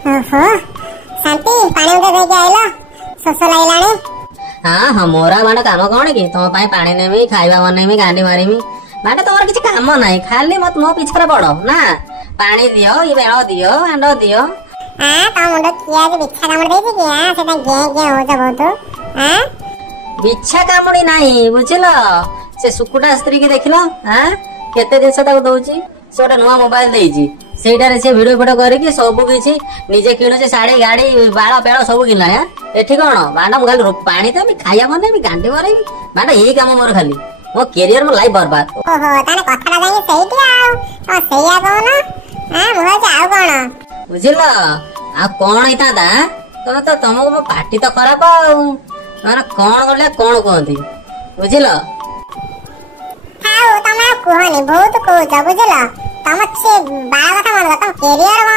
ओहो शांति पानी उठे देके आइलो शोष लागलानी। हाँ हाँ मोरा बांड काम कौन कि तुम पानी नेमी खाइबा बनेमी गांडी मारिमी बांड तुम किसी काम ना खाली मत मो पिछरे पड़ ना पानी दियो ये बेल दियो अंड दियो। हां तो मुंड किया जे बिच्छा कामड़ देछि कि हां सेटा गे होत बहुत। हां बिच्छा कामुड़ी नाही बुझिलो से सुकुटा स्त्री की देखिलो हां केते दिन से ताको दउची से ओटा नुवा मोबाइल देइची सेटारे से वीडियो फोटो करके सब किछि निजे किनो से साड़ी गाड़ी बाळ पेळ सब किनला या एठी कोन बांडा म खाली पानी देमी खाइया बने मी गांडी मारेमी बांडा एही काम मोर खाली मो करियर में लाइफ बर्बाद। ओहो ताने कथरा जाई सेइटी आ सेया कोन हां मोर जा आ कोन बुझिलो आ कोन इता दा तो तुमको मो पार्टी तो खराब माने कोन करले कोन कहंती बुझिलो। हाउ तमा कोहनी बहुत कहउछ बुझिलो तम से बाळ कथा मन तुम करियर